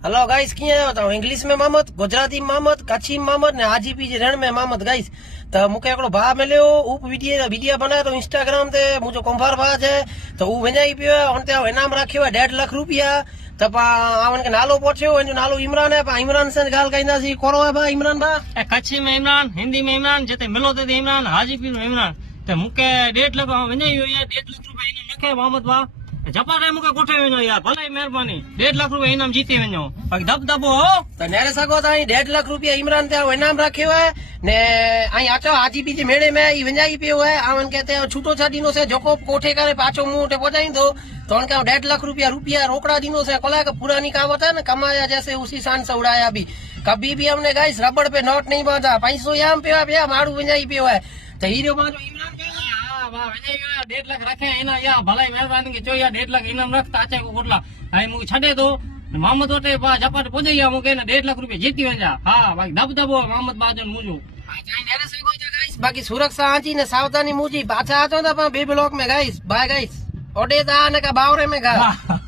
Hello guys कीअं आहियो तव्हां? इंग्लिश में मोहम्मद, गुजराती में मोहम्मद, कच्छी में मोहम्मद ने हाजीपी जे रण में मोहम्मद गाइस। त मूंखे हिकिड़ो भाउ मिलियो, हू वीडियो बनाए थो इंस्टाग्राम ते, मुंहिंजो कुंभार भाउ आहे त हू विञाई पियो आहे। हुन ते इनाम रखियो आहे 1.5 लाख रुपया। त हुनखे नालो पुछियो, हिनजो नालो इमरान आहे। इमरान सां ॻाल्हि कईंदासीं। कहिड़ो आहे भाउ इमरान भाउ? कच्छी में इमरान, हिंदी में इमरान, जिते मिलो ते इमरान, हाजीपीर में इमरान। त मूंखे 1.5 लाख विञाई हुई आहे। 1.5 लाख रुपया इनाम रखे मोहम्मद भाउ। जपाटे मूंखे कोठे वञो यार, भले महिरबानी। 1.5 लाख रुपया इनाम जीते वञो, बाक़ी दबदबो हो त नेड़े सघो था। 1.5 लाख रुपया इमरान ते इनाम रखियो आहे ने। अचो हाजीपी जे मेड़े में ई विञाई पियो आहे। हुनखे ते छूटो छा ॾींदोसीं, जेको कोठे करे पाछो मूं वटि पहुचाईंदो तो उनके 1.5 लाख रुपया रोकड़ा दीनों से। कोला पुरानी कहावत है ना, कमाया जैसे उसी शान से उड़ाया भी। कभी भी हमने गाइस रबड़ पे नोट नहीं बांधा, पैसो याम पे पिया मारू विञाई पियो है। तो हीरो मां जो इमरान का 1.5 लाख रखे इनाम या भले महिरबानी के चो यार 1.5 लाख इनाम रख अचे को कोटला हाणे मूंखे छॾे थो मोहम्मद वटि जपाट पहुचाई आहे। मूंखे 1.5 लाख रुपया जीती वञा। हा बाक़ी दबदबो मोहम्मद बाजन मुंहिंजो। बाकी सुरक्षा आची ने सावधानी मुझी पाछा अचो था ॿिए ब्लॉक में गाइस। Bye guys. ओडे था ने का बावरे में गा।